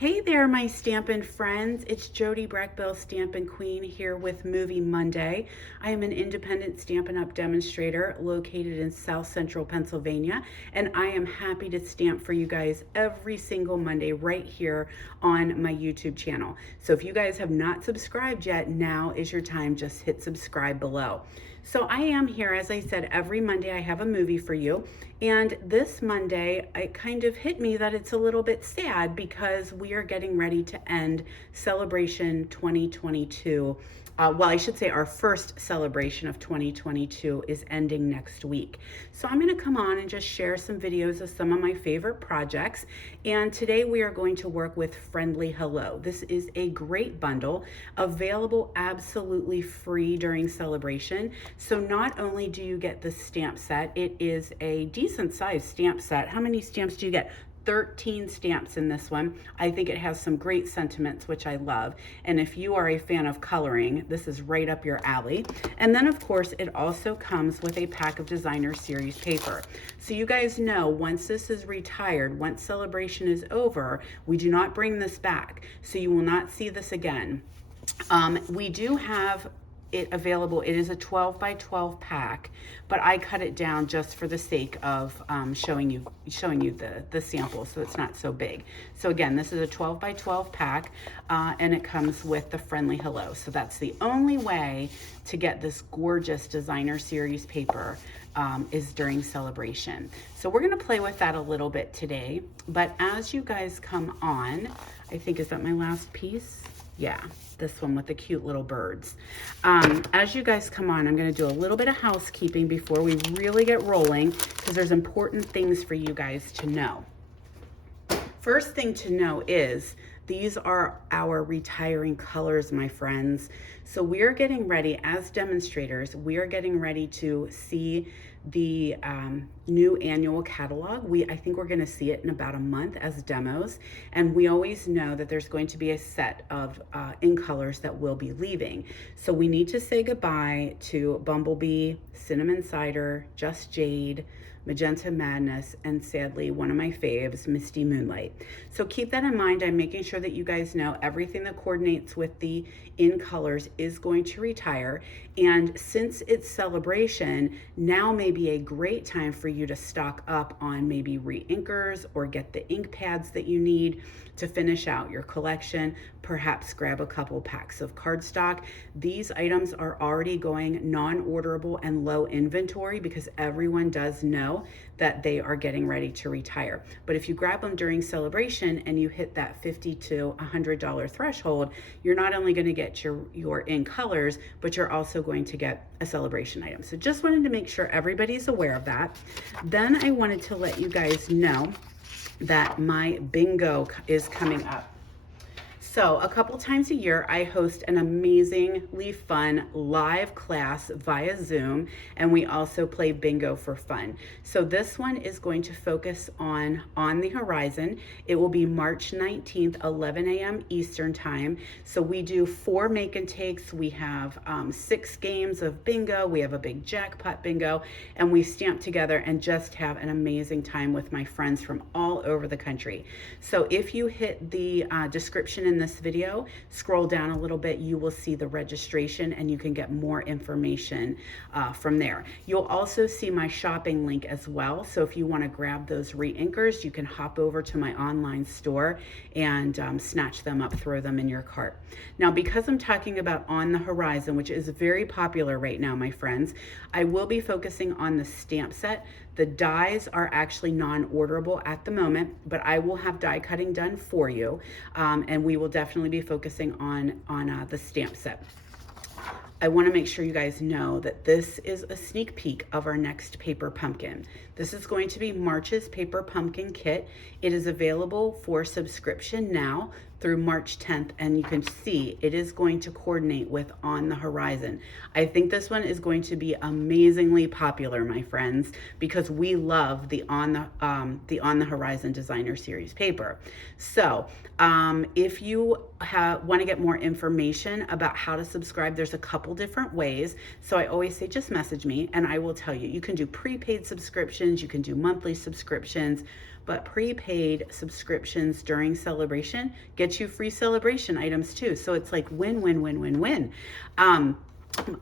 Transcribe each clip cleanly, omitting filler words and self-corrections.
Hey there, my Stampin' friends. It's Jody Brechbill, Stampin' Queen, here with Movie Monday. I am an independent Stampin' Up demonstrator located in South Central Pennsylvania, and I am happy to stamp for you guys every single Monday right here on my YouTube channel. So if you guys have not subscribed yet, now is your time. Just hit subscribe below. So I am here, as I said, every Monday I have a movie for you. And this Monday, it kind of hit me that it's a little bit sad because we are getting ready to end Saleabration 2022. Well, I should say our first celebration of 2022 is ending next week. So I'm going to come on and just share some videos of some of my favorite projects. And today we are going to work with Friendly Hello. This is a great bundle available absolutely free during celebration. So not only do you get the stamp set, it is a decent sized stamp set. How many stamps do you get? 13 stamps in this one. I think it has some great sentiments, which I love. And if you are a fan of coloring, this is right up your alley. And then of course, it also comes with a pack of designer series paper. So you guys know, once this is retired, once celebration is over, we do not bring this back. So you will not see this again. We do have it available. It is a 12 by 12 pack, but I cut it down just for the sake of showing you the sample, so it's not so big. So again, this is a 12 by 12 pack, and it comes with the Friendly Hello. So that's the only way to get this gorgeous designer series paper is during celebration. So we're gonna play with that a little bit today, but as you guys come on, I think, is that my last piece? Yeah, this one with the cute little birds. As you guys come on, I'm going to do a little bit of housekeeping before we really get rolling, because there's important things for you guys to know. First thing to know is these are our retiring colors, my friends. So we are getting ready, as demonstrators, we are getting ready to see the new annual catalog. I think we're going to see it in about a month as demos, and we always know that there's going to be a set of in colors that will be leaving. So we need to say goodbye to Bumblebee, Cinnamon Cider, Just Jade, Magenta Madness, and sadly, one of my faves, Misty Moonlight. So keep that in mind. I'm making sure that you guys know everything that coordinates with the in colors is going to retire. And since it's celebration, now may be a great time for you to stock up on maybe re-inkers or get the ink pads that you need to finish out your collection. Perhaps grab a couple packs of cardstock. These items are already going non-orderable and low inventory because everyone does know that they are getting ready to retire. But if you grab them during celebration and you hit that $50 to $100 threshold, you're not only going to get your in colors, but you're also going to get a celebration item. So just wanted to make sure everybody's aware of that. Then I wanted to let you guys know that my bingo is coming up. So a couple times a year, I host an amazingly fun live class via Zoom, and we also play bingo for fun. So this one is going to focus on the Horizon. It will be March 19th, 11 a.m. Eastern time. So we do 4 make and takes. We have 6 games of bingo. We have a big jackpot bingo, and we stamp together and just have an amazing time with my friends from all over the country. So if you hit the description in this video, scroll down a little bit, you will see the registration and you can get more information from there. You'll also see my shopping link as well. So if you want to grab those re-inkers, you can hop over to my online store and snatch them up, throw them in your cart. Now, because I'm talking about On the Horizon, which is very popular right now, my friends, I will be focusing on the stamp set. The dies are actually non-orderable at the moment, but I will have die cutting done for you, and we will definitely be focusing on the stamp set. I want to make sure you guys know that this is a sneak peek of our next paper pumpkin. This is going to be March's paper pumpkin kit. It is available for subscription now through March 10th, and you can see it is going to coordinate with On the Horizon. I think this one is going to be amazingly popular, my friends, because we love the On the Horizon Designer Series paper. So if you want to get more information about how to subscribe, there's a couple different ways. So I always say just message me and I will tell you. You can do prepaid subscriptions, you can do monthly subscriptions. but prepaid subscriptions during celebration get you free celebration items too. So it's like win, win, win, win, win.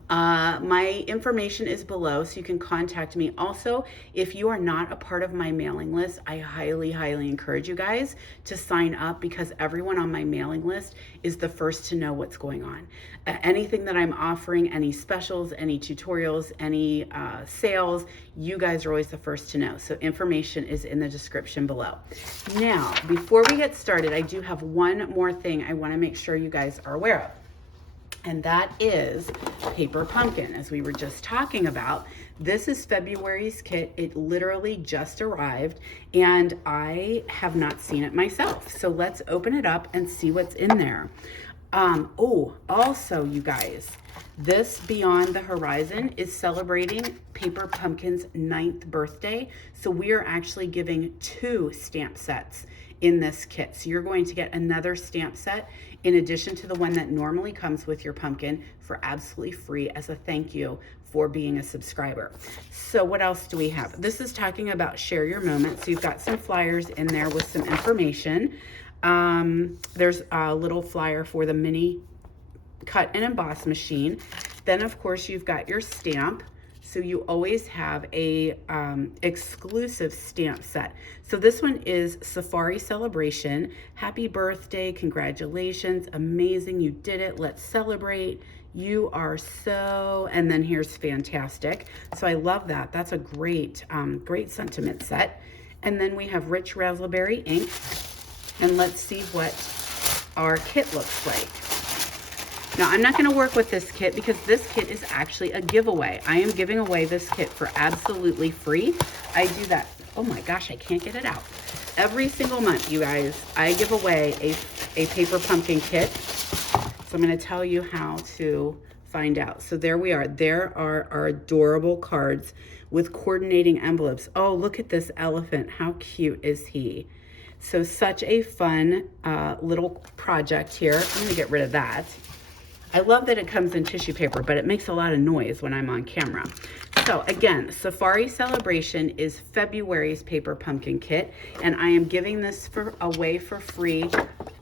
My information is below, so you can contact me. Also, if you are not a part of my mailing list, I highly, highly encourage you guys to sign up, because everyone on my mailing list is the first to know what's going on. Anything that I'm offering, any specials, any tutorials, any sales, you guys are always the first to know. So information is in the description below. Now, before we get started, I do have one more thing I want to make sure you guys are aware of. And that is Paper Pumpkin, as we were just talking about. This is February's kit. It literally just arrived, and I have not seen it myself. So let's open it up and see what's in there. Oh, also, you guys, this Beyond the Horizon is celebrating Paper Pumpkin's 9th birthday. So we are actually giving 2 stamp sets in this kit. So you're going to get another stamp set in addition to the one that normally comes with your pumpkin for absolutely free as a thank you for being a subscriber. So what else do we have? This is talking about Share Your Moment. So you've got some flyers in there with some information. There's a little flyer for the mini cut and emboss machine. Then of course you've got your stamp. So you always have a exclusive stamp set. So this one is Safari Celebration. Happy birthday, congratulations, amazing, you did it, let's celebrate. You are so, and then here's fantastic. So I love that. That's a great, great sentiment set. And then we have Rich Raspberry ink. And let's see what our kit looks like. Now, I'm not going to work with this kit because this kit is actually a giveaway. I am giving away this kit for absolutely free. I do that. Oh my gosh, I can't get it out. Every single month, you guys, I give away a Paper Pumpkin kit. So I'm going to tell you how to find out. So there we are. There are our adorable cards with coordinating envelopes. Oh, look at this elephant. How cute is he? So such a fun little project here. I'm going to get rid of that. I love that it comes in tissue paper, but it makes a lot of noise when I'm on camera. So again, Safari Celebration is February's Paper Pumpkin kit, and I am giving this away for free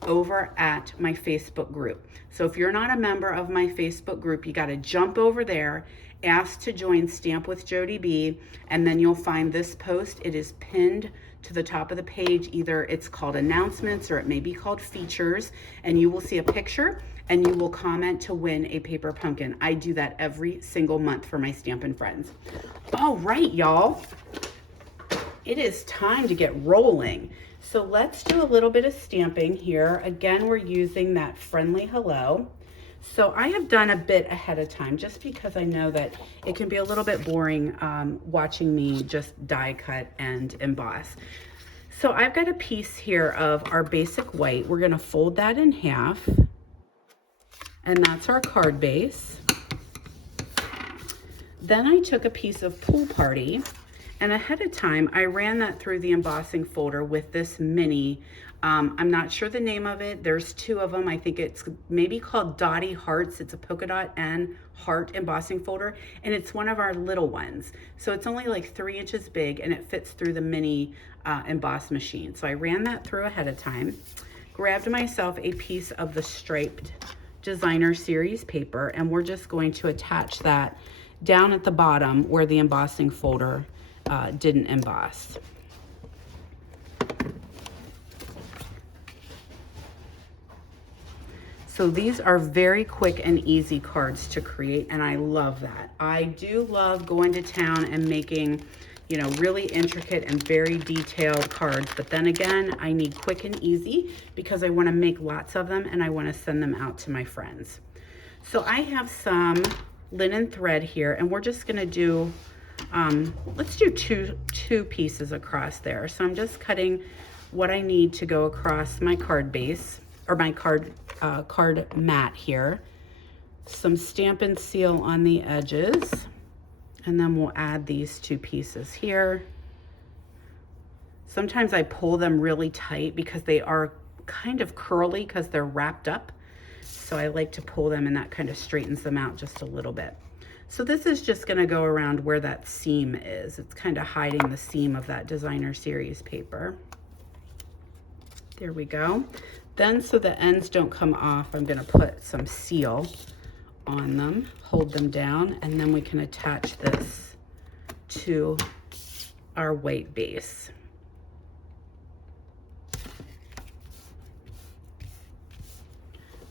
over at my Facebook group. So if you're not a member of my Facebook group, you got to jump over there, ask to join Stamp with Jody B, and then you'll find this post. It is pinned to the top of the page. Either it's called announcements or it may be called features, and you will see a picture and you will comment to win a Paper Pumpkin. I do that every single month for my Stampin' friends. All right, y'all. It is time to get rolling. So let's do a little bit of stamping here. Again, we're using that Friendly Hello. So I have done a bit ahead of time just because I know that it can be a little bit boring watching me just die cut and emboss. So I've got a piece here of our basic white. We're gonna fold that in half. And that's our card base. Then I took a piece of Pool Party, and ahead of time, I ran that through the embossing folder with this mini, I'm not sure the name of it. There's 2 of them. I think it's maybe called Dotty Hearts. It's a polka dot and heart embossing folder, and it's one of our little ones. So it's only like 3 inches big, and it fits through the mini emboss machine. So I ran that through ahead of time, grabbed myself a piece of the striped designer series paper, and we're just going to attach that down at the bottom where the embossing folder didn't emboss. So these are very quick and easy cards to create, and I love that. I do love going to town and making, you know, really intricate and very detailed cards, but then again, I need quick and easy because I want to make lots of them and I want to send them out to my friends. So I have some linen thread here, and we're just going to do, let's do two pieces across there. So I'm just cutting what I need to go across my card base, or my card mat here. Some Stampin' Seal on the edges. And then we'll add these 2 pieces here. Sometimes I pull them really tight because they are kind of curly because they're wrapped up. So I like to pull them, and that kind of straightens them out just a little bit. So this is just gonna go around where that seam is. It's kind of hiding the seam of that designer series paper. There we go. Then so the ends don't come off, I'm gonna put some seal on them, hold them down, and then we can attach this to our white base.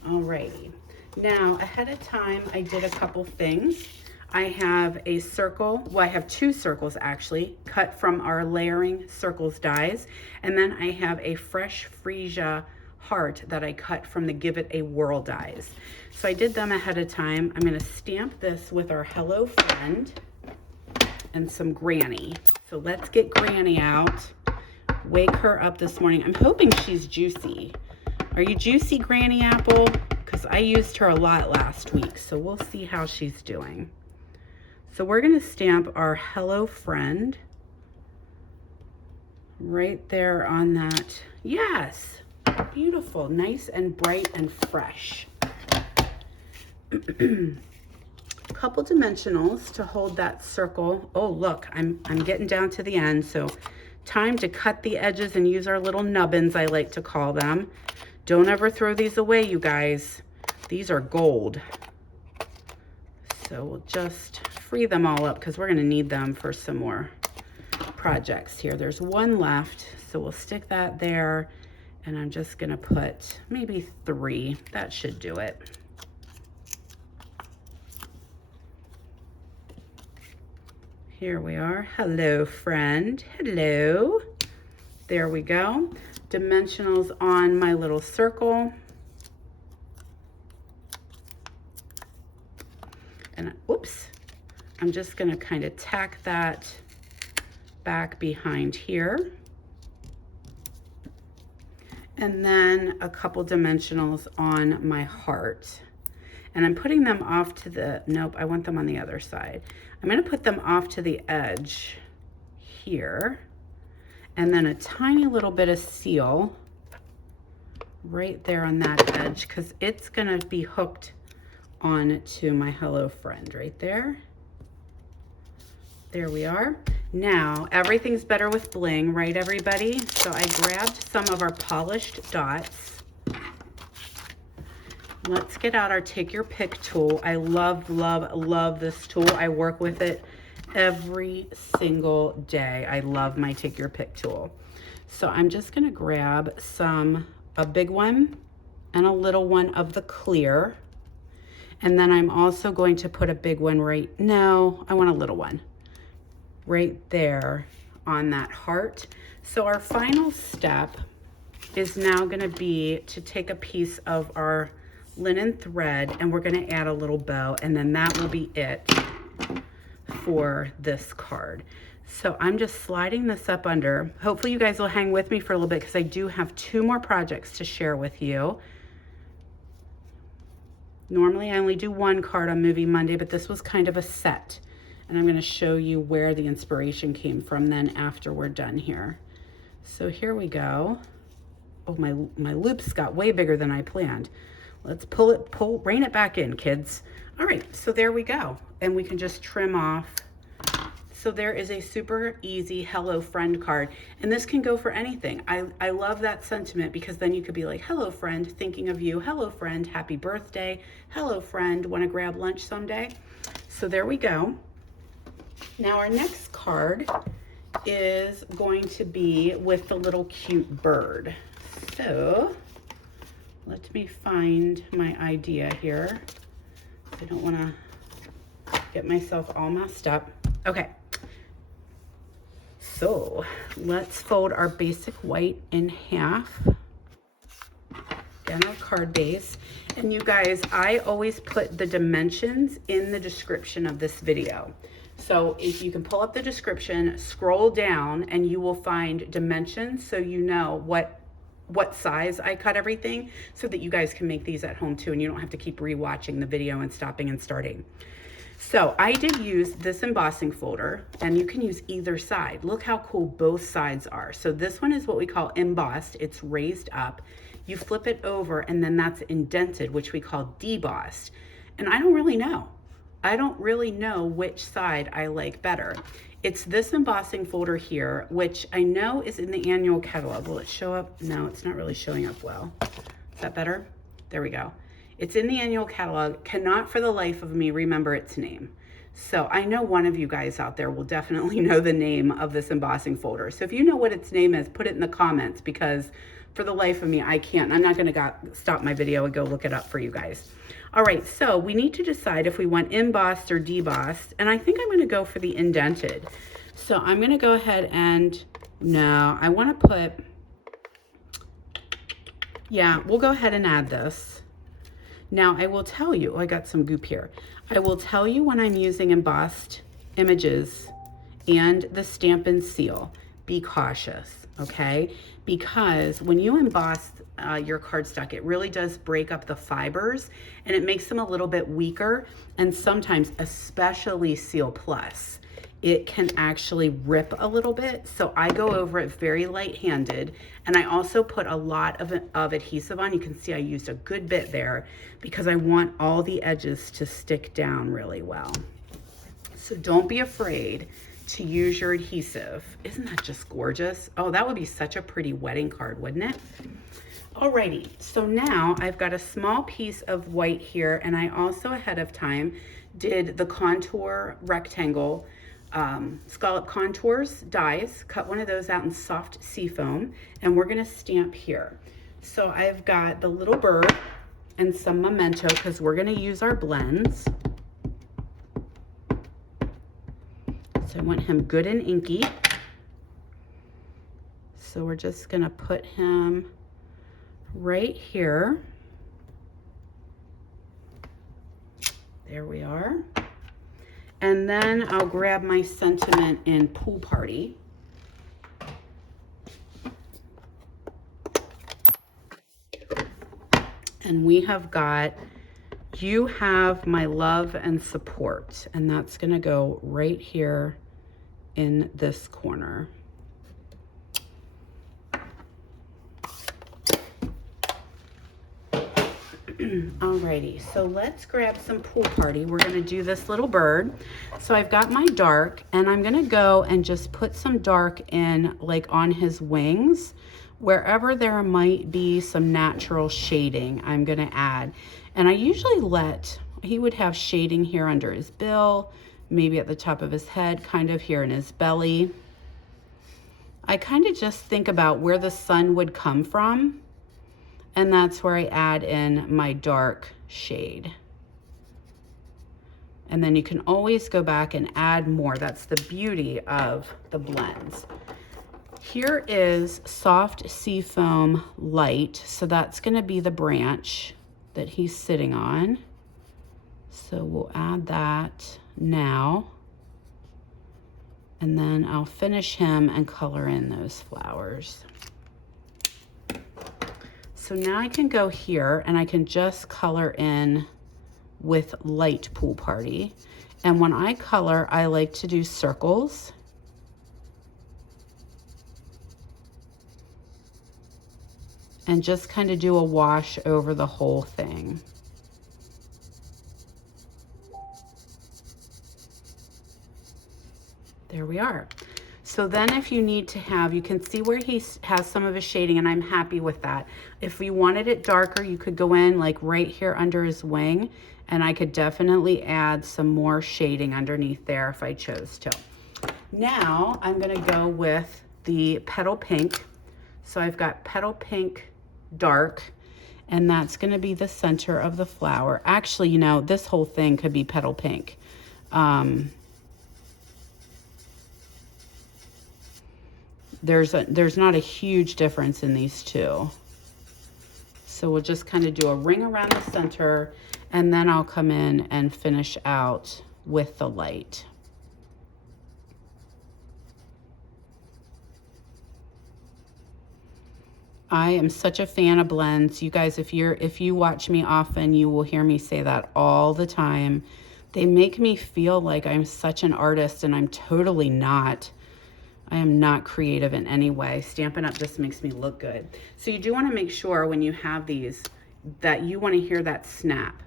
Alrighty, now ahead of time I did a couple things. I have a circle, well I have two circles actually, cut from our layering circles dies, and then I have a fresh Freesia heart that I cut from the Give It a Whirl dies. So I did them ahead of time. I'm gonna stamp this with our Hello Friend and some Granny. So let's get Granny out, wake her up this morning. I'm hoping she's juicy. Are you juicy, Granny Apple? Because I used her a lot last week, so we'll see how she's doing. So we're gonna stamp our Hello Friend right there on that. Yes, beautiful, nice and bright and fresh. Couple dimensionals to hold that circle. Oh, look, I'm getting down to the end, so time to cut the edges and use our little nubbins, I like to call them. Don't ever throw these away, you guys. These are gold. So we'll just free them all up because we're gonna need them for some more projects here. There's one left, so we'll stick that there, and I'm just gonna put maybe 3. That should do it. Here we are. Hello, friend. Hello. There we go. Dimensionals on my little circle. And oops, I'm just gonna kind of tack that back behind here. And then a couple dimensionals on my heart. And I'm putting them off to the, nope, I want them on the other side. I'm gonna put them off to the edge here. And then a tiny little bit of seal right there on that edge because it's gonna be hooked on to my Hello Friend right there. There we are. Now, everything's better with bling, right everybody? So I grabbed some of our polished dots. Let's get out our Take Your Pick tool. I love, love, love this tool. I work with it every single day. I love my Take Your Pick tool. So I'm just gonna grab a big one and a little one of the clear. And then I'm also going to put a big one no, I want a little one right there on that heart. So our final step is now gonna be to take a piece of our linen thread and we're gonna add a little bow, and then that will be it for this card. So I'm just sliding this up under. Hopefully you guys will hang with me for a little bit because I do have 2 more projects to share with you. Normally I only do 1 card on Movie Monday, but this was kind of a set. And I'm gonna show you where the inspiration came from then after we're done here. So here we go. Oh, my loops got way bigger than I planned. Let's rein it back in, kids. All right, so there we go. And we can just trim off. So there is a super easy Hello Friend card. And this can go for anything. I love that sentiment because then you could be like, hello friend, thinking of you. Hello friend, happy birthday. Hello friend, wanna grab lunch someday? So there we go. Now our next card is going to be with the little cute bird. So let me find my idea here. I don't want to get myself all messed up. Okay. So let's fold our basic white in half. Again, our card base. And you guys, I always put the dimensions in the description of this video. So if you can pull up the description, scroll down, and you will find dimensions so you know what size I cut everything so that you guys can make these at home too and you don't have to keep rewatching the video and stopping and starting. So I did use this embossing folder, and you can use either side. Look how cool both sides are. So this one is what we call embossed. It's raised up. You flip it over and then that's indented, which we call debossed. And I don't really know. I don't really know which side I like better. It's this embossing folder here, which I know is in the annual catalog. Will it show up? No, it's not really showing up well. Is that better? There we go. It's in the annual catalog. Cannot for the life of me remember its name. So I know one of you guys out there will definitely know the name of this embossing folder. So if you know what its name is, put it in the comments, because for the life of me, I can't. I'm not gonna stop my video and go look it up for you guys. All right, so we need to decide if we want embossed or debossed, and I think I'm gonna go for the indented. So I'm gonna go ahead and, no, I wanna put, yeah, we'll go ahead and add this. Now I will tell you, oh, I got some goop here. I will tell you when I'm using embossed images and the Stampin' Seal, be cautious, okay? Because when you emboss your cardstock, it really does break up the fibers and it makes them a little bit weaker. And sometimes, especially Seal Plus, it can actually rip a little bit. So I go over it very light-handed, and I also put a lot of adhesive on. You can see I used a good bit there because I want all the edges to stick down really well. So don't be afraid to use your adhesive. Isn't that just gorgeous? Oh, that would be such a pretty wedding card, wouldn't it? Alrighty, so now I've got a small piece of white here, and I also ahead of time did the contour rectangle scallop contours dies, cut one of those out in soft seafoam, and we're gonna stamp here. So I've got the little bird and some memento because we're gonna use our blends. So I want him good and inky. So we're just gonna put him right here. There we are. And then I'll grab my sentiment in Pool Party. And we have got, you have my love and support. And that's gonna go right here in this corner. Alrighty, so let's grab some Pool Party. We're gonna do this little bird. So I've got my dark, and I'm gonna go and just put some dark in, like on his wings. Wherever there might be some natural shading, I'm gonna add. And I usually he would have shading here under his bill, maybe at the top of his head, kind of here in his belly. I kind of just think about where the sun would come from, and that's where I add in my dark shade. And then you can always go back and add more. That's the beauty of the blends. Here is soft seafoam light. So that's gonna be the branch that he's sitting on. So we'll add that now. And then I'll finish him and color in those flowers. So now I can go here and I can just color in with light Pool Party. And when I color, I like to do circles. And just kind of do a wash over the whole thing. There we are. So then if you need to have, you can see where he has some of his shading, and I'm happy with that. If you wanted it darker, you could go in like right here under his wing, and I could definitely add some more shading underneath there if I chose to. Now I'm gonna go with the Petal Pink. So I've got Petal Pink Dark, and that's gonna be the center of the flower. Actually, you know, this whole thing could be Petal Pink. There's not a huge difference in these two. So we'll just kind of do a ring around the center, and then I'll come in and finish out with the light. I am such a fan of blends. You guys, if you watch me often, you will hear me say that all the time. They make me feel like I'm such an artist, and I'm totally not. I am not creative in any way. Stampin' Up! Just makes me look good. So you do want to make sure when you have these that you want to hear that snap.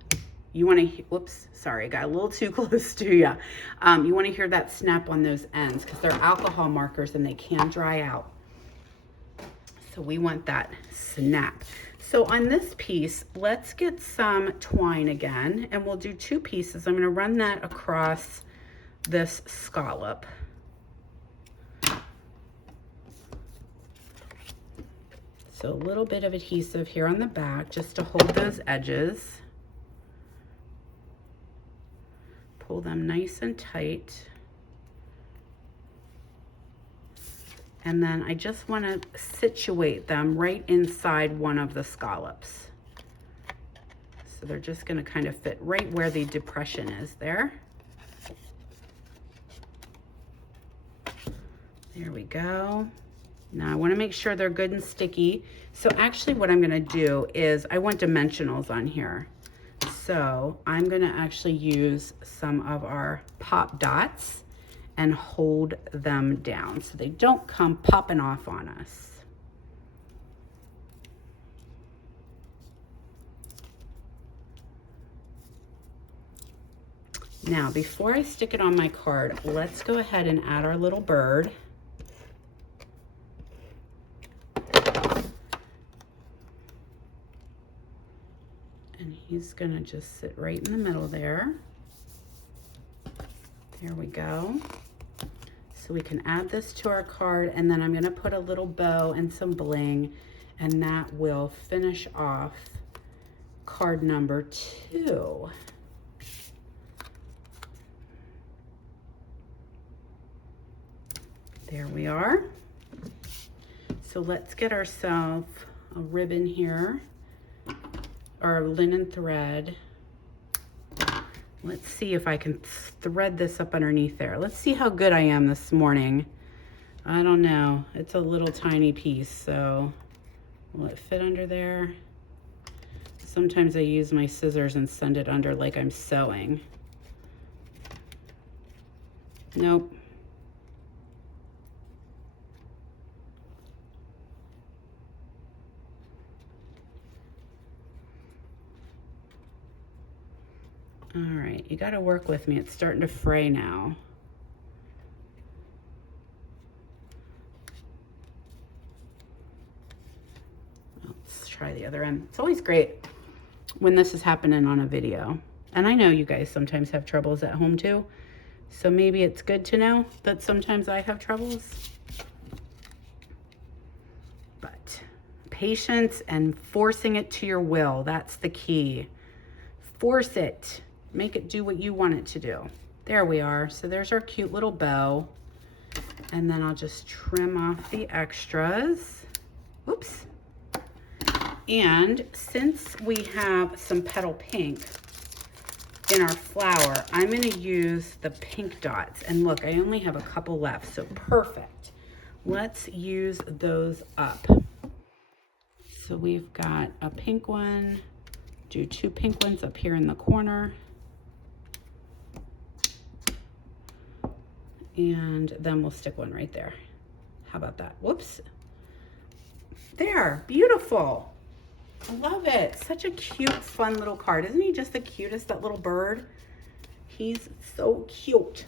You want to, whoops, sorry, I got a little too close to you. You want to hear that snap on those ends because they're alcohol markers and they can dry out. So we want that snap. So on this piece, let's get some twine again, and we'll do 2 pieces. I'm going to run that across this scallop. So a little bit of adhesive here on the back just to hold those edges. Pull them nice and tight. And then I just want to situate them right inside one of the scallops. So they're just going to kind of fit right where the depression is there. There we go. Now I want to make sure they're good and sticky. So actually what I'm going to do is I want dimensionals on here. So I'm going to actually use some of our pop dots and hold them down so they don't come popping off on us. Now, before I stick it on my card, let's go ahead and add our little bird. And he's gonna just sit right in the middle there. There we go. So we can add this to our card, and then I'm gonna put a little bow and some bling, and that will finish off card number 2. There we are. So let's get ourselves a ribbon here, or linen thread. Let's see if I can thread this up underneath there. Let's see how good I am this morning. I don't know. It's a little tiny piece, so will it fit under there? Sometimes I use my scissors and send it under like I'm sewing. Nope. All right, you got to work with me. It's starting to fray now. Let's try the other end. It's always great when this is happening on a video. And I know you guys sometimes have troubles at home too. So maybe it's good to know that sometimes I have troubles. But patience and forcing it to your will, that's the key. Force it. Make it do what you want it to do. There we are. So there's our cute little bow. And then I'll just trim off the extras. Oops. And since we have some petal pink in our flower, I'm going to use the pink dots. And look, I only have a couple left, so perfect. Let's use those up. So we've got a pink one. Do 2 pink ones up here in the corner. And then we'll stick one right there. How about that? Whoops. There, beautiful. I love it. Such a cute, fun little card. Isn't he just the cutest, that little bird? He's so cute.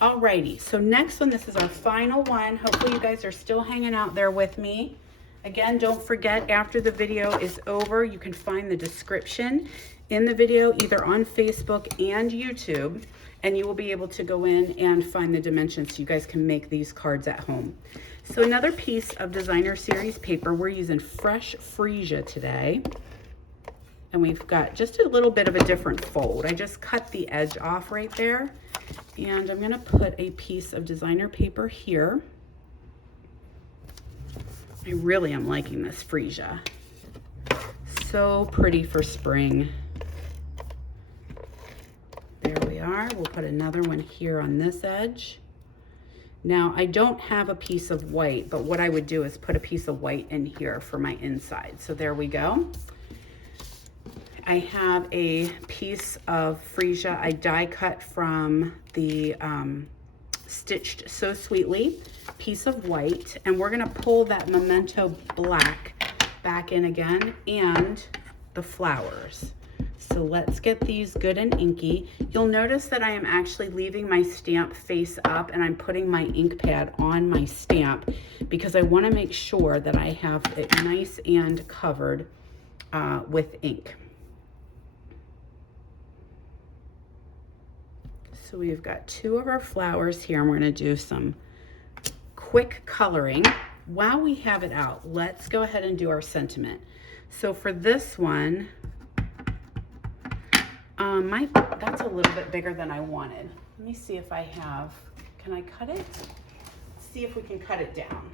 Alrighty, so next one, this is our final one. Hopefully you guys are still hanging out there with me. Again, don't forget, after the video is over, you can find the description in the video, either on Facebook and YouTube, and you will be able to go in and find the dimensions so you guys can make these cards at home. So another piece of designer series paper, we're using fresh Freesia today. And we've got just a little bit of a different fold. I just cut the edge off right there. And I'm gonna put a piece of designer paper here. I really am liking this Freesia. So pretty for spring. There we are. We'll put another one here on this edge. Now, I don't have a piece of white, but what I would do is put a piece of white in here for my inside. So there we go. I have a piece of Freesia I die cut from the Stitched So Sweetly piece of white, and we're gonna pull that Memento black back in again and the flowers. So let's get these good and inky. You'll notice that I am actually leaving my stamp face up and I'm putting my ink pad on my stamp because I want to make sure that I have it nice and covered with ink. So we've got 2 of our flowers here, and we're going to do some quick coloring. While we have it out, let's go ahead and do our sentiment. So for this one, that's a little bit bigger than I wanted. Let me see if I have, can I cut it? Let's see if we can cut it down.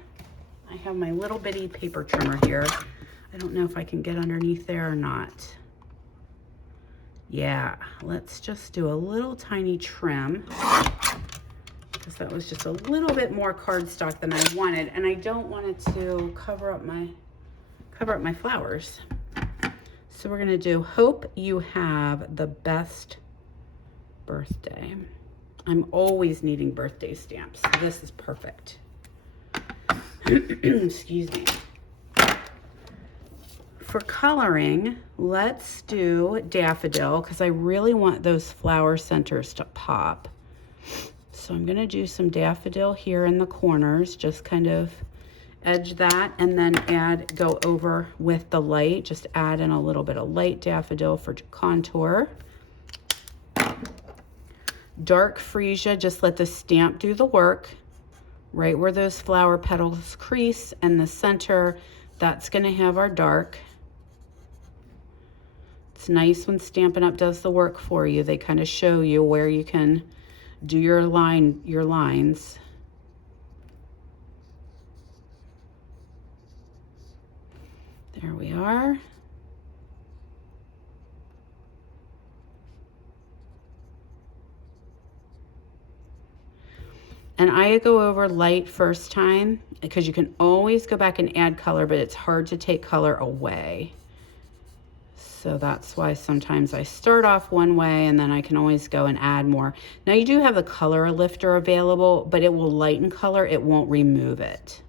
I have my little bitty paper trimmer here. I don't know if I can get underneath there or not. Yeah, let's just do a little tiny trim because that was just a little bit more cardstock than I wanted, and I don't want it to cover up my flowers. So we're gonna do, hope you have the best birthday. I'm always needing birthday stamps. So this is perfect. Excuse me. For coloring, let's do daffodil because I really want those flower centers to pop. So I'm gonna do some daffodil here in the corners, just kind of edge that, and then go over with the light, just add in a little bit of light daffodil for contour. Dark freesia, just let the stamp do the work. Right where those flower petals crease and the center, that's gonna have our dark. It's nice when Stampin' Up does the work for you. They kind of show you where you can do your lines. There we are. And I go over light first time because you can always go back and add color, but it's hard to take color away. So that's why sometimes I start off one way and then I can always go and add more. Now you do have the color lifter available, but it will lighten color, it won't remove it.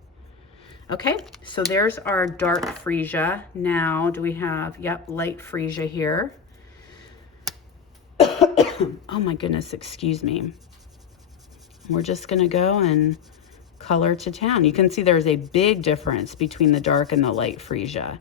Okay, so there's our dark freesia. Now do we have, yep, light freesia here. Oh my goodness, excuse me. We're just gonna go and color to town. You can see there's a big difference between the dark and the light freesia.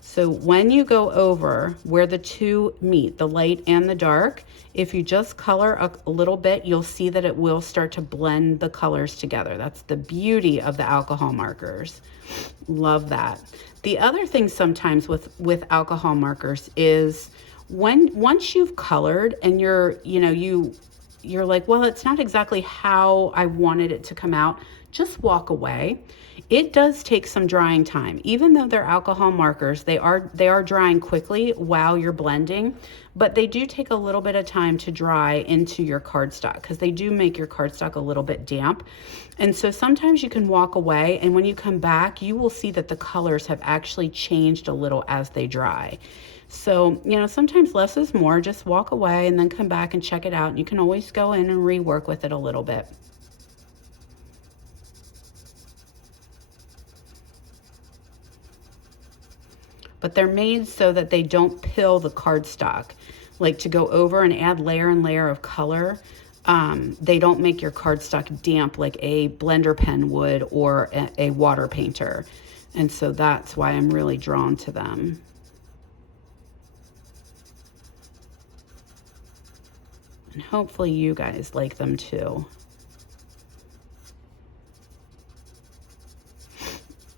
So when you go over where the two meet, the light and the dark, if you just color a little bit, you'll see that it will start to blend the colors together. That's the beauty of the alcohol markers. Love that. The other thing sometimes with alcohol markers is once you've colored and you're like, well, it's not exactly how I wanted it to come out, just walk away. It does take some drying time. Even though they're alcohol markers, they are drying quickly while you're blending, but they do take a little bit of time to dry into your cardstock because they do make your cardstock a little bit damp. And so sometimes you can walk away, and when you come back, you will see that the colors have actually changed a little as they dry. So, sometimes less is more. Just walk away and then come back and check it out. You can always go in and rework with it a little bit. But they're made so that they don't pill the cardstock. Like to go over and add layer and layer of color, they don't make your cardstock damp like a blender pen would or a water painter. And so that's why I'm really drawn to them. And hopefully you guys like them too.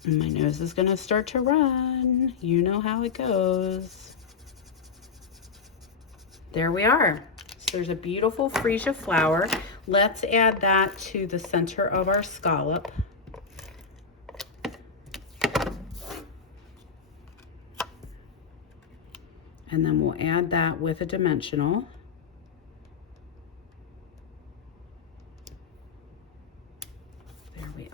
And my nose is gonna start to run. You know how it goes. There we are. So there's a beautiful freesia flower. Let's add that to the center of our scallop. And then we'll add that with a dimensional.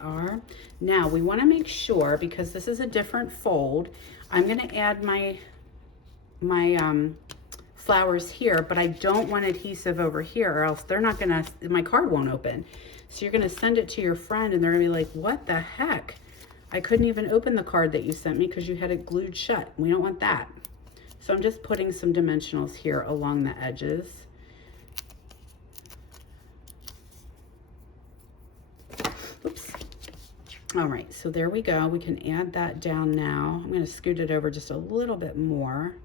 Are. Now we want to make sure, because this is a different fold, I'm going to add my flowers here, but I don't want adhesive over here or else they're not going to, my card won't open. So you're going to send it to your friend and they're going to be like, what the heck? I couldn't even open the card that you sent me because you had it glued shut. We don't want that. So I'm just putting some dimensionals here along the edges. Oops. All right, so there we go. We can add that down now. I'm gonna scoot it over just a little bit more.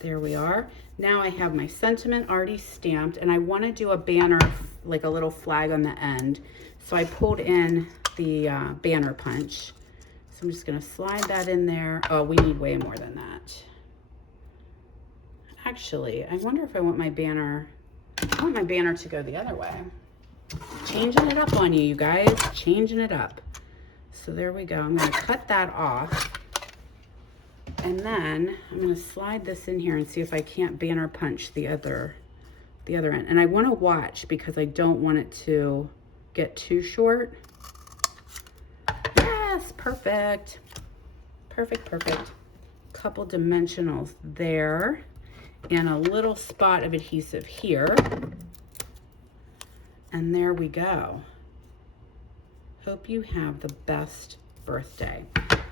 There we are. Now I have my sentiment already stamped, and I want to do a banner, like a little flag on the end. So I pulled in the banner punch. So I'm just going to slide that in there. Oh, we need way more than that. Actually, I wonder if I want my banner to go the other way. Changing it up on you, you guys. Changing it up. So there we go. I'm going to cut that off. And then I'm going to slide this in here and see if I can't banner punch the other end. And I want to watch because I don't want it to get too short. Yes, perfect. Perfect, perfect. Couple dimensionals there and a little spot of adhesive here. And there we go. Hope you have the best birthday.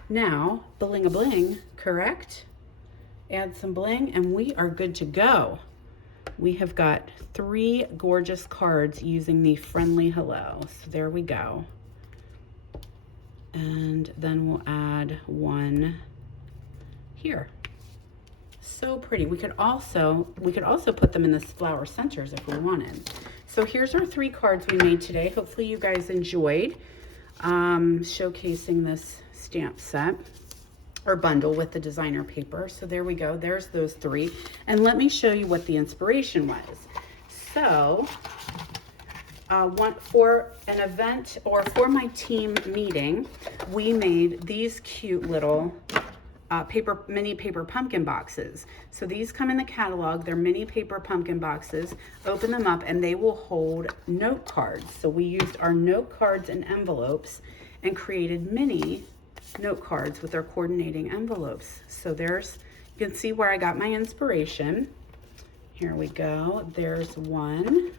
Now, bling-a-bling, correct? Add some bling and we are good to go. We have got 3 gorgeous cards using the friendly hello. So there we go. And then we'll add one here. So pretty. We could also put them in the flower centers if we wanted. So here's our 3 cards we made today. Hopefully you guys enjoyed showcasing this stamp set or bundle with the designer paper. So there we go. There's those 3. And let me show you what the inspiration was. So for an event or for my team meeting, we made these cute little mini paper pumpkin boxes. So these come in the catalog. They're mini paper pumpkin boxes. Open them up and they will hold note cards. So we used our note cards and envelopes and created mini note cards with our coordinating envelopes. So there's, you can see where I got my inspiration. Here we go. There's one.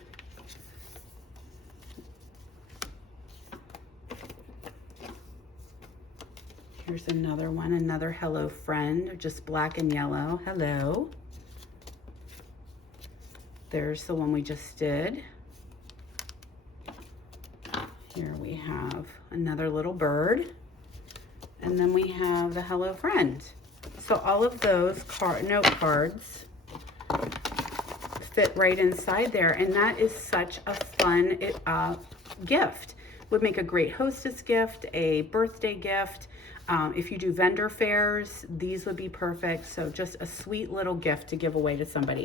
Here's another one, another hello friend, just black and yellow. Hello. There's the one we just did. Here we have another little bird. And then we have the hello friend. So all of those note cards fit right inside there. And that is such a fun gift. Would make a great hostess gift, a birthday gift. If you do vendor fairs, these would be perfect. So just a sweet little gift to give away to somebody.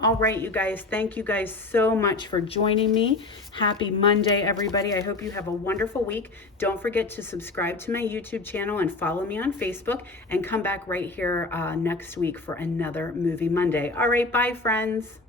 All right, you guys, thank you guys so much for joining me. Happy Monday, everybody. I hope you have a wonderful week. Don't forget to subscribe to my YouTube channel and follow me on Facebook and come back right here next week for another Movie Monday. All right, bye, friends.